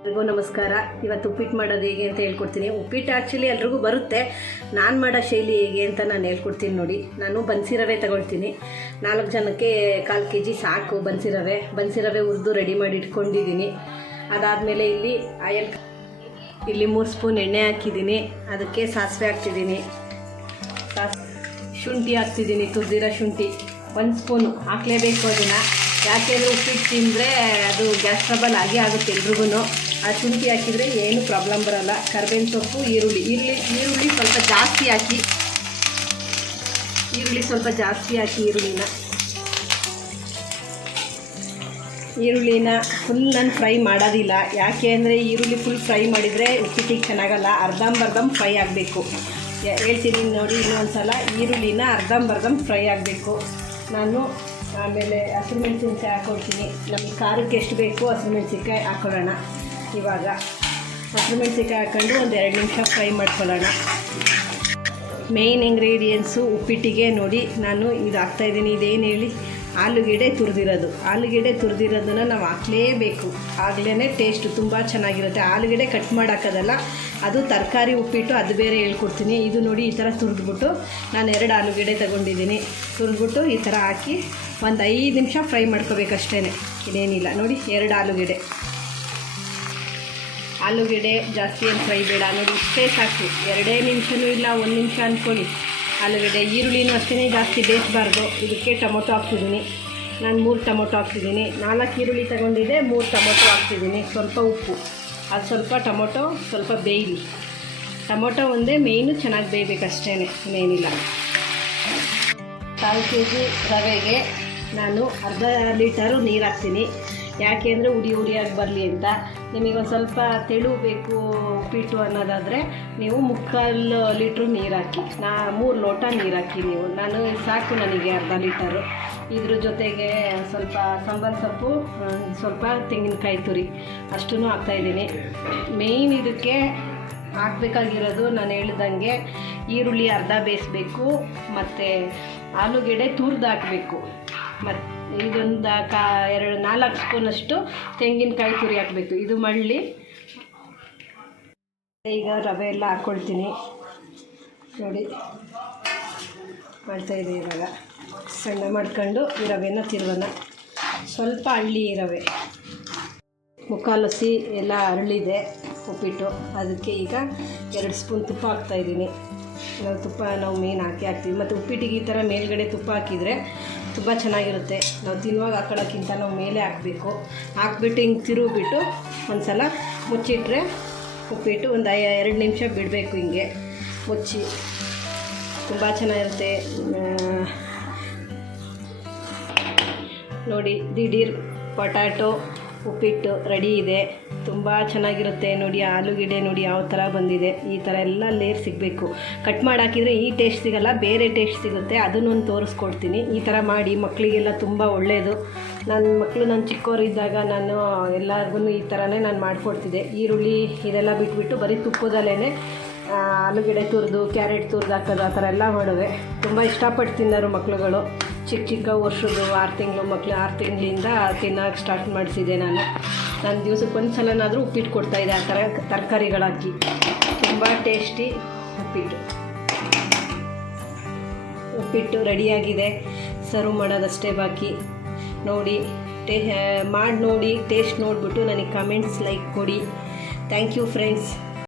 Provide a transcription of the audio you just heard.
ಎಲ್ರಿಗೂ ನಮಸ್ಕಾರ. ಇವತ್ತು ಉಪ್ಪಿಟ್ಟು ಮಾಡೋದು ಹೇಗೆ ಅಂತ ಹೇಳ್ಕೊಡ್ತೀನಿ. ಉಪ್ಪಿಟ್ಟು ಆ್ಯಕ್ಚುಲಿ ಎಲ್ರಿಗೂ ಬರುತ್ತೆ. ನಾನು ಮಾಡೋ ಶೈಲಿ ಹೇಗೆ ಅಂತ ನಾನು ಹೇಳ್ಕೊಡ್ತೀನಿ ನೋಡಿ. ನಾನು ಬನ್ಸಿ ರವೆ ತಗೊಳ್ತೀನಿ. ನಾಲ್ಕು ಜನಕ್ಕೆ ಕಾಲು ಕೆ ಜಿ ಸಾಕು ಬನ್ಸಿ ರವೆ. ಬನ್ಸಿ ರವೆ ರೆಡಿ ಮಾಡಿ ಇಟ್ಕೊಂಡಿದ್ದೀನಿ. ಅದಾದಮೇಲೆ ಇಲ್ಲಿ ಆಯಲ್ ಇಲ್ಲಿ ಮೂರು ಸ್ಪೂನ್ ಎಣ್ಣೆ ಹಾಕಿದ್ದೀನಿ. ಅದಕ್ಕೆ ಸಾಸಿವೆ ಹಾಕ್ತಿದ್ದೀನಿ. ಸಾಸ್ ಶುಂಠಿ ಹಾಕ್ತಿದ್ದೀನಿ. ತುರ್ದಿರೋ ಶುಂಠಿ. ಒಂದು ಸ್ಪೂನು. ಹಾಕಲೇಬೇಕು ಅದನ್ನು. ಯಾಕೆಂದರೆ ಉಪ್ಪಿಟ್ಟು ತಿಂದರೆ ಅದು ಗ್ಯಾಸ್ ಟ್ರಬಲ್ ಆಗೇ ಆಗುತ್ತೆ ಎಲ್ರಿಗೂ ಆ ಶುಂಠಿ ಹಾಕಿದರೆ ಏನು ಪ್ರಾಬ್ಲಮ್ ಬರಲ್ಲ. ಕರ್ಬೇವಿನ ಸೊಪ್ಪು, ಈರುಳ್ಳಿ. ಈರುಳ್ಳಿ ಈರುಳ್ಳಿ ಸ್ವಲ್ಪ ಜಾಸ್ತಿ ಹಾಕಿ. ಈರುಳ್ಳಿ ಸ್ವಲ್ಪ ಜಾಸ್ತಿ ಹಾಕಿ ಈರುಳ್ಳಿನ. ಈರುಳ್ಳಿನ ಫುಲ್ ನಾನು ಫ್ರೈ ಮಾಡೋದಿಲ್ಲ. ಯಾಕೆ ಅಂದರೆ ಈರುಳ್ಳಿ ಫುಲ್ ಫ್ರೈ ಮಾಡಿದರೆ ಉಪ್ಪಿಟ್ಟಿಗೆ ಚೆನ್ನಾಗಲ್ಲ. ಅರ್ಧಂಬರ್ಧಂ ಫ್ರೈ ಆಗಬೇಕು. ಹೇಳ್ತೀನಿ ನೋಡಿ ಇನ್ನೊಂದು ಸಲ ಈರುಳ್ಳಿನ ಅರ್ಧಂಬರ್ಧಂ ಫ್ರೈ ಆಗಬೇಕು. ನಾನು ಆಮೇಲೆ ಹಸಿಮೆಣ್ಸಿನ್ಕಾಯಿ ಹಾಕ್ಕೊಳ್ತೀನಿ ನಮಗೆ ಖಾರಕ್ಕೆ ಎಷ್ಟು ಬೇಕು ಹಸಿಮೆಣ್ಸಿನ್ಕಾಯಿ ಹಾಕೊಳ್ಳೋಣ. ಇವಾಗ ಹಸಿಮೆಣ್ಸಿನ್ಕಾಯಿ ಹಾಕ್ಕೊಂಡು ಒಂದು ಎರಡು ನಿಮಿಷ ಫ್ರೈ ಮಾಡ್ಕೊಳ್ಳೋಣ. ಮೇಯ್ನ್ ಇಂಗ್ರೀಡಿಯೆಂಟ್ಸು ಉಪ್ಪಿಟ್ಟಿಗೆ ನೋಡಿ. ನಾನು ಇದು ಹಾಕ್ತಾಯಿದ್ದೀನಿ ಇದೇನು ಹೇಳಿ? ಆಲೂಗೆಡ್ಡೆ ತುರಿದಿರೋದು. ಆಲೂಗೆಡ್ಡೆ ತುರಿದಿರೋದನ್ನು ನಾವು ಹಾಕಲೇಬೇಕು. ಆಗಲೇ ಟೇಸ್ಟು ತುಂಬ ಚೆನ್ನಾಗಿರುತ್ತೆ. ಆಲೂಗೆಡೆ ಕಟ್ ಮಾಡೋಕ್ಕದಲ್ಲ ಅದು ತರಕಾರಿ ಉಪ್ಪಿಟ್ಟು ಅದು ಬೇರೆ ಹೇಳ್ಕೊಡ್ತೀನಿ. ಇದು ನೋಡಿ ಈ ಥರ ತುರಿದ್ಬಿಟ್ಟು ನಾನು ಎರಡು ಆಲೂಗೆಡೆ ತಗೊಂಡಿದ್ದೀನಿ. ತುರಿದ್ಬಿಟ್ಟು ಈ ಥರ ಹಾಕಿ ಒಂದು ಐದು ನಿಮಿಷ ಫ್ರೈ ಮಾಡ್ಕೋಬೇಕಷ್ಟೇ ಇನ್ನೇನಿಲ್ಲ. ನೋಡಿ ಎರಡು ಆಲೂಗೆಡೆ ಆಲೂಗೆಡೆ ಜಾಸ್ತಿ ಏನು ಫ್ರೈ ಬೇಡ. ನೋಡಿ ಇಷ್ಟೇ ಸಾಕು. ಎರಡೇ ನಿಮಿಷನೂ ಇಲ್ಲ, ಒಂದು ನಿಮಿಷ ಅಂದ್ಕೊಳ್ಳಿ ಆಲೂಗೆಡ್ಡೆ, ಈರುಳ್ಳಿನೂ ಅಷ್ಟೇ ಜಾಸ್ತಿ ಬೇಯಿಸಬಾರ್ದು. ಇದಕ್ಕೆ ಟೊಮೊಟೊ ಹಾಕ್ತಿದ್ದೀನಿ ನಾನು ಮೂರು ಟೊಮೊಟೊ ಹಾಕ್ತಿದ್ದೀನಿ ನಾಲ್ಕು ಈರುಳ್ಳಿ ತಗೊಂಡಿದ್ದೆ, ಮೂರು ಟೊಮೊಟೊ ಹಾಕ್ತಿದ್ದೀನಿ ಸ್ವಲ್ಪ ಉಪ್ಪು. ಅದು ಸ್ವಲ್ಪ ಟೊಮೊಟೊ, ಸ್ವಲ್ಪ ಬೇಯಲಿ. ಟೊಮೊಟೊ ಒಂದೇ, ಮೇಯ್ನು ಚೆನ್ನಾಗಿ ಬೇಯಬೇಕಷ್ಟೇ ಇನ್ನೇನಿಲ್ಲ. ಕಾಲು ಕೆ ಜಿ ರವೆಗೆ ನಾನು ಅರ್ಧ ಲೀಟರು ನೀರು ಹಾಕ್ತೀನಿ. ಯಾಕೆ ಅಂದರೆ ಉಡಿ ಉಡಿಯಾಗಿ ಬರಲಿ ಅಂತ. ನಿಮಗೆ ಸ್ವಲ್ಪ ತೆಳು ಬೇಕು ಉಪ್ಪಿಟ್ಟು ಅನ್ನೋದಾದರೆ ನೀವು ಮುಕ್ಕಾಲು ಲೀಟ್ರ್ ನೀರು ಹಾಕಿ, ನಾ ಮೂರು ಲೋಟ ನೀರು ಹಾಕಿ ನೀವು. ನಾನು ಸಾಕು ನನಗೆ ಅರ್ಧ ಲೀಟರು. ಇದ್ರ ಜೊತೆಗೆ ಸ್ವಲ್ಪ ಸಾಂಬಾರು ಸೊಪ್ಪು ಸ್ವಲ್ಪ ತೆಂಗಿನಕಾಯಿ ತುರಿ. ಅಷ್ಟೂ ಹಾಕ್ತಾಯಿದ್ದೀನಿ ಮೇಯ್ನ್ ಇದಕ್ಕೆ ಹಾಕ್ಬೇಕಾಗಿರೋದು ನಾನು ಹೇಳ್ದಂಗೆ ಈರುಳ್ಳಿ ಅರ್ಧ ಬೇಯಿಸ್ಬೇಕು, ಮತ್ತು ಆಲೂಗೆಡ್ಡೆ ತುರ್ದು ಹಾಕಬೇಕು. ಮತ್ತು ಇದೊಂದು ಕಾ ಎರಡು ನಾಲ್ಕು ಸ್ಪೂನಷ್ಟು ತೆಂಗಿನಕಾಯಿ ತುರಿ ಹಾಕಬೇಕು. ಇದು ಮಳ್ಳಿ. ಈಗ ರವೆ ಎಲ್ಲ ಹಾಕ್ಕೊಳ್ತೀನಿ ನೋಡಿ. ಮಾಡ್ತಾಯಿದೆ ಇವಾಗ. ಸಣ್ಣ ಮಾಡ್ಕೊಂಡು ಈ ರವೆನ ತಿರುವನ ಸ್ವಲ್ಪ ಹಳ್ಳಿ ರವೆ. ಮುಕ್ಕಾಲು ಹಸಿ ಎಲ್ಲ ಅರಳಿದೆ ಉಪ್ಪಿಟ್ಟು. ಅದಕ್ಕೆ ಈಗ ಎರಡು ಸ್ಪೂನ್ ತುಪ್ಪ ಹಾಕ್ತಾಯಿದ್ದೀನಿ ನಾವು ತುಪ್ಪ ನಾವು ಮೇನ್ ಹಾಕಿ ಹಾಕ್ತೀವಿ. ಮತ್ತು ಉಪ್ಪಿಟ್ಟಿಗೆ ಈ ಥರ ಮೇಲ್ಗಡೆ ತುಪ್ಪ ಹಾಕಿದರೆ ತುಂಬ ಚೆನ್ನಾಗಿರುತ್ತೆ. ನಾವು ತಿನ್ನುವಾಗ ಹಾಕೊಳ್ಳೋಕ್ಕಿಂತ ನಾವು ಮೇಲೆ ಹಾಕಬೇಕು. ಹಾಕ್ಬಿಟ್ಟು ಹಿಂಗೆ ತಿರುಗಿಬಿಟ್ಟು ಒಂದು ಸಲ ಮುಚ್ಚಿಟ್ರೆ ಉಪ್ಪಿಟ್ಟು ಒಂದು ಐ ಎರಡು ನಿಮಿಷ ಬಿಡಬೇಕು ಹಿಂಗೆ. ಮುಚ್ಚಿ. ತುಂಬ ಚೆನ್ನಾಗಿರುತ್ತೆ. ನೋಡಿ, ದಿಢೀರ್ ಪೊಟ್ಯಾಟೊ ಉಪ್ಪಿಟ್ಟು ರೆಡಿ ಇದೆ. ತುಂಬ ಚೆನ್ನಾಗಿರುತ್ತೆ. ನೋಡಿ ಆಲೂಗೆಡ್ಡೆ ನೋಡಿ ಯಾವ ಥರ ಬಂದಿದೆ. ಈ ಥರ ಎಲ್ಲ ಲೇರ್ ಸಿಗಬೇಕು. ಕಟ್ ಮಾಡಿ ಹಾಕಿದರೆ ಈ ಟೇಸ್ಟ್ ಸಿಗಲ್ಲ, ಬೇರೆ ಟೇಸ್ಟ್ ಸಿಗುತ್ತೆ. ಅದನ್ನೊಂದು ತೋರಿಸ್ಕೊಡ್ತೀನಿ. ಈ ಥರ ಮಾಡಿ ಮಕ್ಕಳಿಗೆಲ್ಲ ತುಂಬ ಒಳ್ಳೆಯದು ನನ್ನ ಮಕ್ಕಳು ನಾನು ಚಿಕ್ಕವರಿದ್ದಾಗ ನಾನು ಎಲ್ಲರಿಗೂ ಈ ಥರನೇ ನಾನು ಮಾಡಿಕೊಡ್ತಿದ್ದೆ. ಈರುಳ್ಳಿ ಇದೆಲ್ಲ ಬಿಟ್ಬಿಟ್ಟು ಬರೀ ತುಪ್ಪದಲ್ಲೇ ಆಲೂಗೆಡ್ಡೆ ತುರಿದು, ಕ್ಯಾರೆಟ್ ತುರಿದು ಹಾಕೋದು, ಆ ಥರ ಎಲ್ಲ ಮಾಡುವೆ. ತುಂಬ ಇಷ್ಟಪಟ್ಟು ತಿನ್ನೋರು ಮಕ್ಕಳುಗಳು ಚಿಕ್ಕ ಚಿಕ್ಕ ವರ್ಷದ್ದು ಆರು ತಿಂಗಳು ಮಕ್ಕಳು ಆರು ತಿಂಗಳಿಂದ ತಿನ್ನೋಕೆ ಸ್ಟಾರ್ಟ್ ಮಾಡಿಸಿದ್ದೆ ನಾನು. ನಾನು ದಿವಸಕ್ಕೆ ಒಂದು ಸಲನಾದರೂ ಉಪ್ಪಿಟ್ಟು ಕೊಡ್ತಾಯಿದ್ದೆ ಆ ಥರ ತರಕಾರಿಗಳಾಕಿ ತುಂಬ ಟೇಸ್ಟಿ ಉಪ್ಪಿಟ್ಟು. ಉಪ್ಪಿಟ್ಟು ರೆಡಿಯಾಗಿದೆ. ಸರ್ವ್ ಮಾಡೋದಷ್ಟೇ ಬಾಕಿ. ನೋಡಿ, ಟೇ ಮಾಡಿ ನೋಡಿ ಟೇಸ್ಟ್ ನೋಡಿಬಿಟ್ಟು ನನಗೆ ಕಮೆಂಟ್ಸ್ ಲೈಕ್ ಕೊಡಿ. Thank you friends